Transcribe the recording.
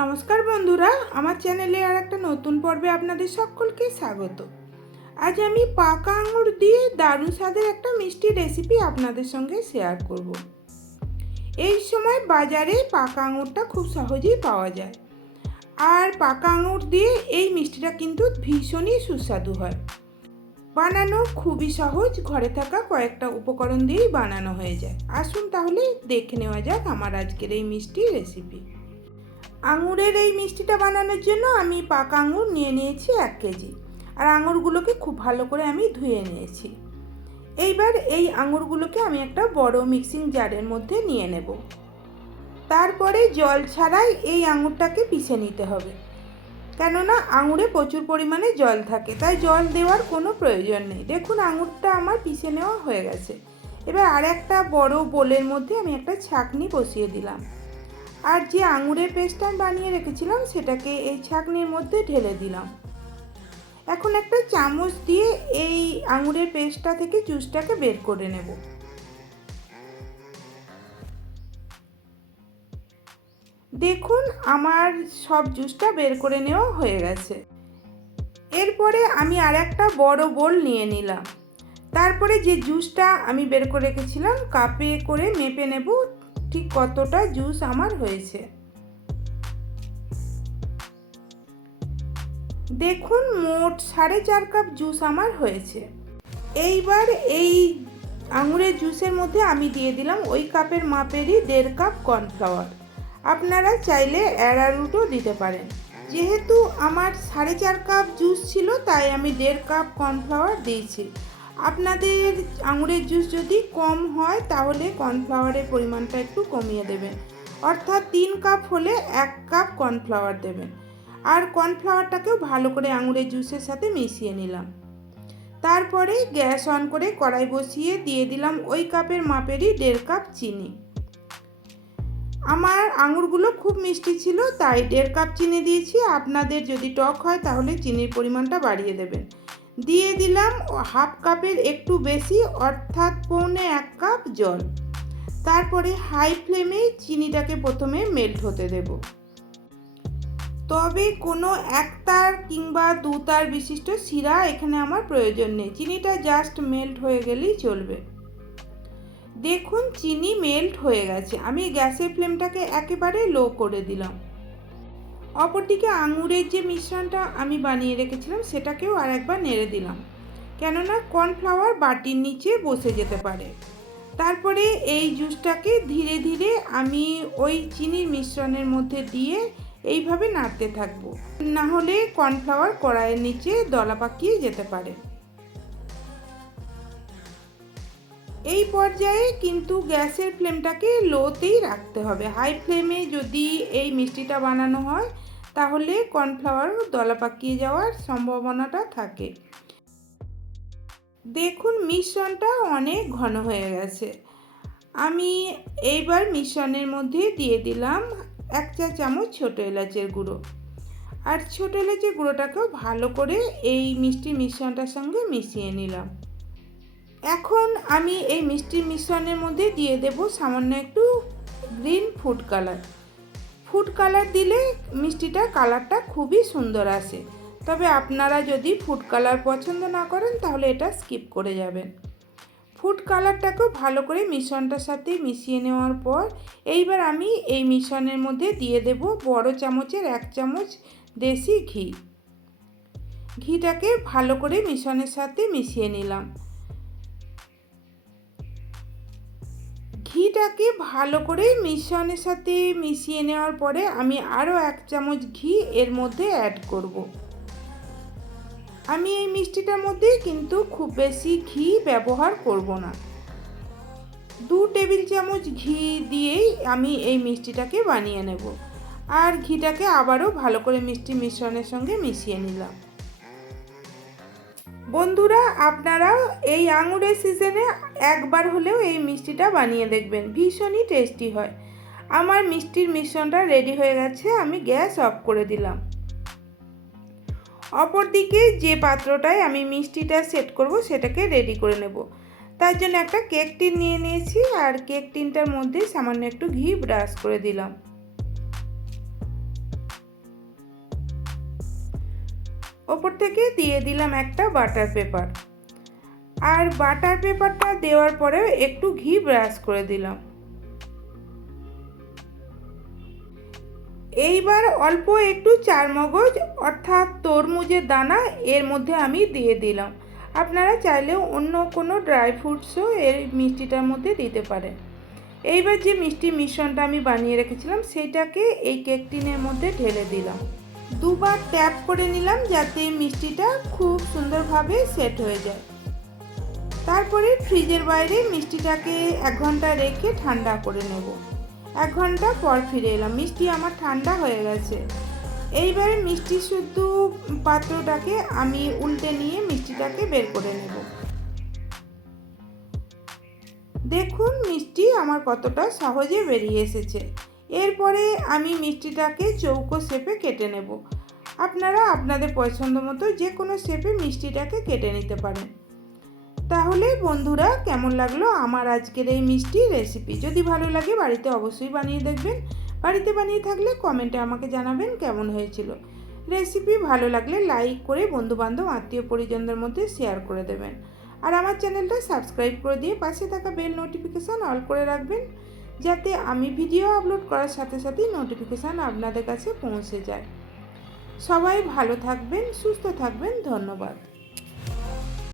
নমস্কার বন্ধুরা, আমার চ্যানেলে আর একটা নতুন পর্বে আপনাদের সকলকে স্বাগত। আজ আমি পাকা আঙুর দিয়ে দারুণ স্বাদের একটা মিষ্টি রেসিপি আপনাদের সঙ্গে শেয়ার করব। এই সময় বাজারে পাকা আঙুরটা খুব সহজেই পাওয়া যায়, আর পাকা আঙুর দিয়ে এই মিষ্টিটা কিন্তু ভীষণই সুস্বাদু হয়। বানানো খুবই সহজ, ঘরে থাকা কয়েকটা উপকরণ দিয়েই বানানো হয়ে যায়। আসুন তাহলে দেখে নেওয়া যাক আমার আজকের এই মিষ্টি রেসিপি। আঙুরের এই মিষ্টিটা বানানোর জন্য আমি পাকা আঙুর নিয়ে নিয়েছি 1 কেজি, আর আঙুরগুলোকে খুব ভালো করে আমি ধুয়ে নিয়েছি। এইবার এই আঙুরগুলোকে আমি একটা বড় মিক্সিং জারের মধ্যে নিয়ে নেব। তারপরে জল ছাড়াই এই আঙুরটাকে পিষে নিতে হবে, কেননা আঙুরে প্রচুর পরিমাণে জল থাকে, তাই জল দেওয়ার কোনো প্রয়োজন নেই। দেখুন আঙুরটা আমার পিষে নেওয়া হয়ে গেছে। এবার আর একটা বড় বোলের মধ্যে আমি একটা ছাঁকনি বসিয়ে দিলাম, আর যে আঙুরের পেস্টটা বানিয়ে রেখেছিলাম সেটাকে এই ছাঁকনির মধ্যে ঢেলে দিলাম। এখন একটা চামচ দিয়ে এই আঙুরের পেস্টটা থেকে জুসটাকে বের করে নেব। দেখুন আমার সব জুসটা বের করে নেওয়া হয়ে গেছে। এরপরে আমি আর একটা বড় বোল নিয়ে নিলাম। তারপরে যে জুসটা আমি বের করে রেখেছিলাম কাপে করে মেপে নেব ঠিক কতটা জুস আমার হয়েছে। দেখুন মোট 4.5 কাপ জুস আমার হয়েছে। এইবার এই আঙুরের জুসের মধ্যে আমি দিয়ে দিলাম ওই কাপের মাপেরই 1.5 কাপ কর্নফ্লাওয়ার। আপনারা চাইলে অ্যারারুটও দিতে পারেন। যেহেতু আমার 4.5 কাপ জুস ছিল তাই আমি 1.5 কাপ কর্নফ্লাওয়ার দিয়েছি। আপনাদের আঙুরের জুস যদি কম হয় তাহলে কর্নফ্লাওয়ারের পরিমাণটা একটু কমিয়ে দেবেন, অর্থাৎ 3 কাপ হলে 1 কাপ কর্নফ্লাওয়ার দেবেন। আর কর্নফ্লাওয়ারটাকেও ভালো করে আঙুরের জুসের সাথে মিশিয়ে নিলাম। তারপরে গ্যাস অন করে কড়াই বসিয়ে দিয়ে দিলাম ওই কাপের মাপেরই 1.5 কাপ চিনি। আমার আঙুরগুলো খুব মিষ্টি ছিল তাই 1.5 কাপ চিনি দিয়েছি। আপনাদের যদি টক হয় তাহলে চিনির পরিমাণটা বাড়িয়ে দেবেন। দিয়ে দিলাম 1/2 কাপের একটু বেশি, অর্থাৎ 1.25 কাপ জল। তারপরে হাই ফ্লেমে চিনিটাকে প্রথমে মেল্ট হতে দেব। তবে কোনো 1 তার কিংবা 2 তার বিশিষ্ট শিরা এখানে আমার প্রয়োজন নেই, চিনিটা জাস্ট মেল্ট হয়ে গেলেই চলবে। দেখুন চিনি মেল্ট হয়ে গেছে, আমি গ্যাসের ফ্লেমটাকে একেবারে লো করে দিলাম। অপরদিকে আঙুরের যে মিশ্রণটা আমি বানিয়ে রেখেছিলাম সেটাকেও আর একবার নেড়ে দিলাম, কেননা কর্নফ্লাওয়ার বাটির নিচে বসে যেতে পারে। তারপরে এই জুসটাকে ধীরে ধীরে আমি ওই চিনির মিশ্রণের মধ্যে দিয়ে এইভাবে নাড়তে থাকবো, না হলে কর্নফ্লাওয়ার কড়াইয়ের নিচে দলা পাকিয়ে যেতে পারে। এই পর্যায়ে কিন্তু গ্যাসের ফ্লেমটাকে লোতেই রাখতে হবে। হাই ফ্লেমে যদি এই মিষ্টিটা বানানো হয় তাহলে কর্নফ্লাওয়ার দলা পাকিয়ে যাওয়ার সম্ভাবনাটা থাকে। দেখুন মিশ্রণটা অনেক ঘন হয়ে গেছে। আমি এইবার মিশ্রণের মধ্যে দিয়ে দিলাম 1 চা চামচ ছোটো এলাচের গুঁড়ো, আর ছোটো এলাচের গুঁড়োটাকেও ভালো করে এই মিষ্টির মিশ্রণটার সঙ্গে মিশিয়ে নিলাম। এখন আমি এই মিষ্টির মিশ্রণের মধ্যে দিয়ে দেব সামান্য একটু green food colour. Food colour দিলে মিষ্টিটার কালারটা খুবই সুন্দর আসে, তবে আপনারা যদি ফুড কালার পছন্দ না করেন তাহলে এটা স্কিপ করে যাবেন। ফুড কালারটাকেও ভালো করে মিশ্রণটার সাথে মিশিয়ে নেওয়ার পর এইবার আমি এই মিশ্রণের মধ্যে দিয়ে দেব বড় চামচের 1 চামচ দেশি ঘি। ঘিটাকে ভালো করে মিশ্রণের সাথে মিশিয়ে নিলাম। ঘিটাকে ভালো করে মিশ্রণের সাথে মিশিয়ে নেওয়ার পরে আমি আরও 1 চামচ ঘি এর মধ্যে অ্যাড করব। আমি এই মিষ্টিটার মধ্যে কিন্তু খুব বেশি ঘি ব্যবহার করব না। 2 টেবিল চামচ ঘি দিয়েই আমি এই মিষ্টিটাকে বানিয়ে নেব। আর ঘিটাকে আবারও ভালো করে মিষ্টি মিশ্রণের সঙ্গে মিশিয়ে নিলাম। বন্ধুরা আপনারাও এই আঙুরের সিজনে একবার হলেও এই মিষ্টিটা বানিয়ে দেখবেন, ভীষণই টেস্টি হয়। আমার মিষ্টির মিশ্রণটা রেডি হয়ে গেছে, আমি গ্যাস অফ করে দিলাম। অপরদিকে যে পাত্রটায় আমি মিষ্টিটা সেট করব সেটাকে রেডি করে নেব। তার জন্য একটা কেক টিন নিয়ে নিয়েছি, আর কেক টিনটার মধ্যে সামান্য একটু ঘি ব্রাশ করে দিলাম। ওপর থেকে দিয়ে দিলাম একটা বাটার পেপার। আর বাটার পেপারটা দেওয়ার পরে একটু ঘি ব্রাশ করে দিলাম। এইবার অল্প একটু চারমগজ অর্থাৎ তরমুজের দানা এর মধ্যে আমি দিয়ে দিলাম। আপনারা চাইলেও অন্য কোনো ড্রাই ফ্রুটসও এর মিষ্টিটার মধ্যে দিতে পারেন। এইবার যে মিষ্টি মিশ্রণটা আমি বানিয়ে রেখেছিলাম সেইটাকে এই কেক টিনের মধ্যে ঢেলে দিলাম। দুবার ট্যাপ করে নিলাম যাতে মিষ্টিটা খুব সুন্দরভাবে সেট হয়ে যায়। তারপরে ফ্রিজের বাইরে মিষ্টিটাকে 1 ঘন্টা রেখে ঠান্ডা করে নেব। 1 ঘন্টা পর ফিরে এলাম, মিষ্টি আমার ঠান্ডা হয়ে গেছে। এইবারে মিষ্টি শুদ্ধ পাত্রটাকে আমি উল্টে নিয়ে মিষ্টিটাকে বের করে নেব। দেখুন মিষ্টি আমার কতটা সহজে বেরিয়ে এসেছে। এরপরে আমি মিষ্টিটাকে চৌকো শেপে কেটে নেব। আপনারা আপনাদের পছন্দ মতো যে কোনো শেপে মিষ্টিটাকে কেটে নিতে পারেন। তাহলে বন্ধুরা, কেমন লাগলো আমার আজকের এই মিষ্টি রেসিপি? যদি ভালো লাগে বাড়িতে অবশ্যই বানিয়ে দেখবেন। বাড়িতে বানিয়ে থাকলে কমেন্টে আমাকে জানাবেন কেমন হয়েছিল। রেসিপি ভালো লাগলে লাইক করে বন্ধুবান্ধব আত্মীয় পরিজনদের মধ্যে শেয়ার করে দেবেন। আর আমার চ্যানেলটা সাবস্ক্রাইব করে দিয়ে পাশে থাকা বেল নোটিফিকেশান অল করে রাখবেন, যাতে আমি ভিডিও আপলোড করার সাথে সাথেই নোটিফিকেশান আপনাদের কাছে পৌঁছে যায়। সবাই ভালো থাকবেন, সুস্থ থাকবেন। ধন্যবাদ।